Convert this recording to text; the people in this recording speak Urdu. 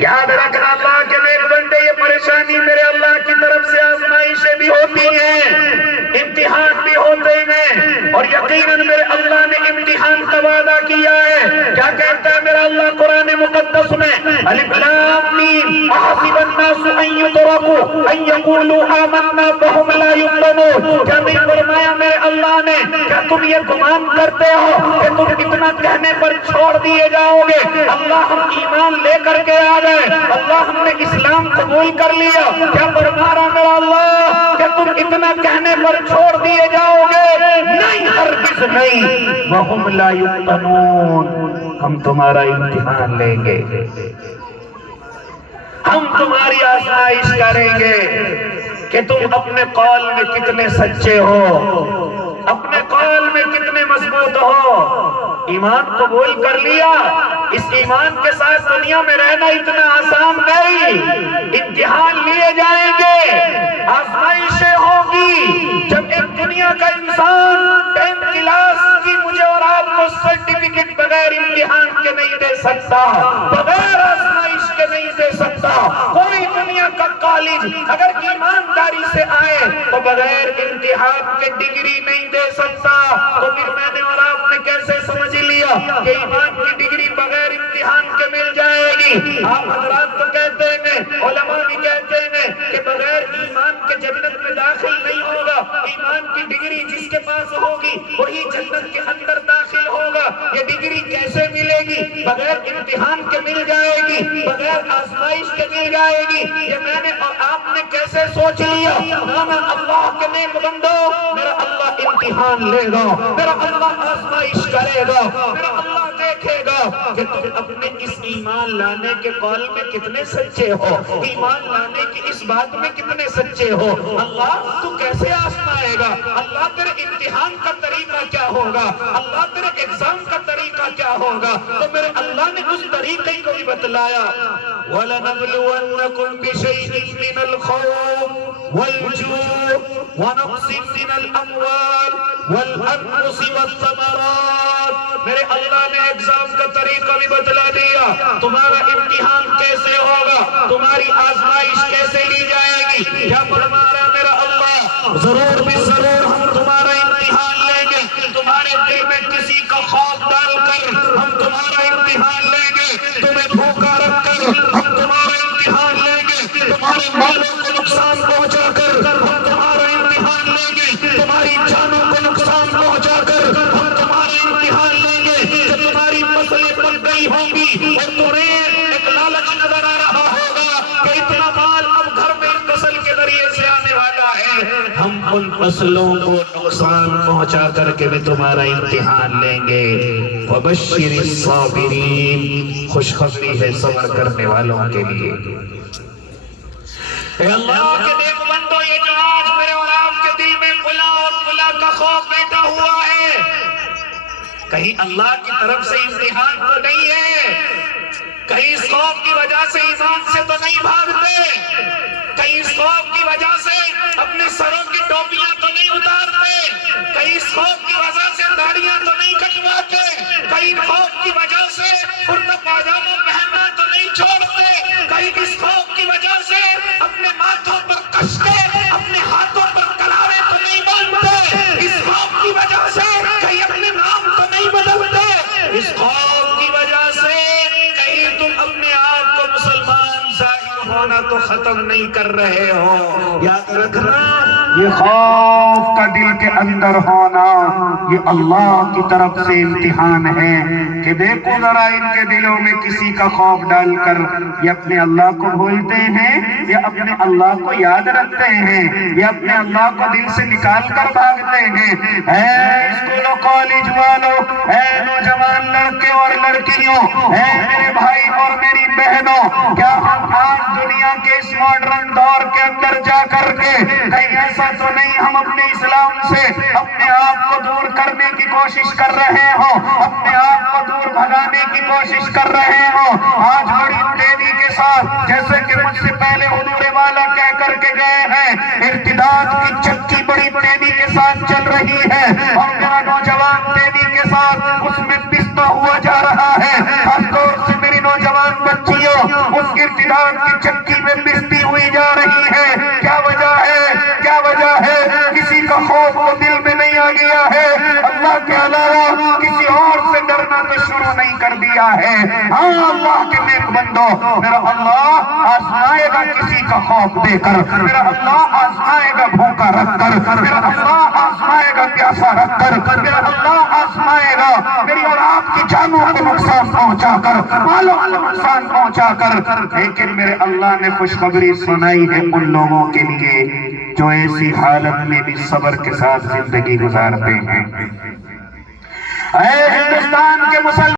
یاد رکھنا اللہ کے نیک بندے، یہ پریشانی میرے اللہ کی طرف سے آزمائشیں بھی ہوتی ہیں، امتحان بھی ہوتے ہیں، اور یقیناً میرے اللہ نے امتحان کا وعدہ کیا ہے۔ کیا کہتا ہے میرا اللہ قرآن مقدس میں؟ الف لام میم احسب الناس ان یترکوا ان یقولوا آمنا وهم لا یفتنون۔ کیا نہیں فرمایا میرے اللہ نے؟ کیا تم یہ گمان کرتے ہو کہ تم اتنا کہنے پر چھوڑ دیے جاؤ گے؟ اللہ ہم ایمان لے کر کے آ گئے، اللہ ہم نے اسلام قبول کر لیا، کیا فرما رہا میرا اللہ کہ تم اتنا کہنے پر چھوڑ دیے جاؤ گے؟ نہیں، ہرگز نہیں۔ وَهُمْ لَا يُفْتَنُونَ، ہم تمہارا امتحان لیں گے، ہم تمہاری آزمائش کریں گے کہ تم اپنے قول میں کتنے سچے ہو، اپنے قول میں کتنے مضبوط ہو۔ ایمان قبول کر لیا، اس ایمان کے ساتھ دنیا میں رہنا اتنا آسان نہیں، امتحان لیے جائیں گے، آزمائشیں ہوگی۔ جب ایک دنیا کا انسان 10th کلاس کی مجھے اور آپ کو سرٹیفکیٹ بغیر امتحان کے نہیں دے سکتا، بغیر آزمائش کے نہیں دے سکتا۔ کوئی دنیا کا کالج اگر ایمانداری سے آئے تو بغیر امتحان کے ڈگری نہیں دے سکتا۔ تو پھر میں نے اور آپ نے کیسے سمجھ لیا کہ ایمان کی ڈگری بغیر امتحان کے مل جائے گی؟ آپ حضرات تو کہتے ہیں، علماء بھی کہتے ہیں کہ بغیر ایمان کے جنت میں داخل نہیں ہوگا، ایمان کی ڈگری جس کے پاس ہوگی وہی جنت کے اندر داخل ہوگا۔ یہ ڈگری کیسے ملے گی؟ بغیر امتحان کے مل جائے گی، بغیر آزمائش کے مل جائے گی۔ یہ میں نے اور آپ نے کیسے سوچ لیا؟ نانا اللہ کے نیک بندو، میرا اللہ امتحان لے گا، میرا اللہ آزمائش کرے گا، میرا اللہ دیکھے گا کہ تم اپنے اس ایمان لانے کے قول میں کتنے سچے ہو، ایمان لانے کی اس بات میں کتنے سچے ہو۔ اللہ تو کیسے آزمائے گا؟ اللہ تیرے امتحان کا طریقہ کیا ہوگا؟ اللہ تیرے ایگزام کا طریقہ کیا ہوگا؟ تو میرے اللہ نے اس طریقے کو بھی بتلایا۔ وَلَنَبْلُوَنَّكُمْ بِشَيْءٍ مِّنَ الْخَوْفِ وَالْجُوعِ وَنَقْصٍ مِّنَ الْأَمْوَالِ وَالْأَنفُسِ وَالثَّمَرَاتِ۔ میرے اللہ نے ایگزام کا طریقہ بھی بتلا دیا، تمہارا امتحان کیسے ہوگا، تمہاری آزمائش کیسے لی جائے گی۔ کیا فرما رہا میرا اللہ؟ ضرور بھی ضرور ہم تمہارا امتحان لیں گے، تمہارے دل میں کسی کا خوف ڈال کر ہم تمہارا امتحان لیں گے، تمہیں بھوکا رکھ کر ہم تمہارا امتحان لیں گے، تمہارے مالوں کو نقصان پہنچا کر ہم تمہارا امتحان لیں گے، تمہاری جانوں کو نقصان پہنچا کر ہم تمہارا امتحان لیں گے۔ جب تمہاری فصلیں پک گئی ہوں گی اور تمہیں ایک لالچ نظر آ رہا ہوگا کہ اتنا مال اب گھر میں فصل کے ذریعے سے آنے والا ہے، ہم ان فصلوں کو نقصان پہنچا کر کے بھی تمہارا امتحان لیں گے۔ وَبَشِّرِ الصَّابِرِينَ، خوشخبری ہے صبر کرنے والوں کے لیے۔ اے اللہ کے نیک بندو، یہ جو آج میرے اور آپ کے دل میں بلا اور بلا کا خوف بیٹھا ہوا ہے، کہیں اللہ کی طرف سے امتحان تو نہیں ہے؟ کہیں اس خوف کی وجہ سے ایمان سے تو نہیں بھاگتے؟ کہیں اس خوف کی وجہ سے اپنے سروں کی ٹوپیاں تو نہیں اتارتے؟ کہیں اس خوف کی وجہ سے داڑیاں تو نہیں کٹواتے؟ کہیں خوف کی وجہ سے کرتا پاجامہ پہننا تو نہیں چھوڑتے؟ کہیں اس خوف کی وجہ سے اپنے ماتھوں پر کشتے، اپنے ہاتھوں پر کلاوے تو نہیں باندھتے؟ اس خوف کی وجہ سے کہیں اپنے نام تو نہیں بدلتے؟ اس خوف کی وجہ سے کہیں تم اپنے آپ کو مسلمان ظاہر ہونا تو ختم نہیں کر رہے ہو؟ یاد رکھنا، یہ خوف کا دل کے اندر ہونا یہ اللہ کی طرف سے امتحان ہے کہ دیکھو ذرا ان کے دلوں میں کسی کا خوف ڈال کر یہ اپنے اللہ کو بھولتے ہیں، یہ اپنے اللہ کو یاد رکھتے ہیں، یہ اپنے اللہ کو دل سے نکال کر بھاگتے ہیں۔ اے اسکول و کالج والوں، اے نوجوان لڑکے اور لڑکیوں، اے میرے بھائی اور میری بہنوں، کیا ہم آج دنیا کے اس ماڈرن دور کے اندر جا کر کے کہیں ایسا تو نہیں ہم اپنے اسلام سے اپنے آپ کو دور کرنے کی کوشش کر رہے ہوں، اپنے آپ کو دور بھگانے کی کوشش کر رہے ہوں؟ آج بڑی تیزی کے ساتھ، جیسے کہ مجھ سے پہلے حضور والا کہہ کر کے گئے ہیں، ارتداد کی چکی بڑی تیزی کے ساتھ چل رہی ہے اور میرا نوجوان تیزی کے ساتھ اس میں پستا ہوا جا رہا ہے۔ خاص طور سے میری نوجوان ارتداد کی چکی میں پستی ہوئی جا رہی ہے. کیا وجہ ہے؟ کیا وجہ ہے؟ کسی کا خوف تو دل میں نہیں آ گیا ہے. اللہ کے علاوہ کسی اور سے ڈرنا تو شروع نہیں کر دیا ہے. ہاں اللہ کے نیک بندو، میرا اللہ آزمائے گا کسی کا خوف دے کر، میرا اللہ آزمائے گا بھوکا رکھ کر، میرا اللہ آزمائے گا پیاسا رکھ کر، میرا اللہ آزمائے گا میری اور آپ کی جانوں کو نقصان پہنچا کر، مالوں کو نقصان پہنچا کر. لیکن میرے اللہ نے خوشخبری سنائی ہے ان لوگوں کے لیے جو ایسی حالت میں بھی صبر کے ساتھ زندگی گزارتے ہیں. اے ہندوستان کے مسلمان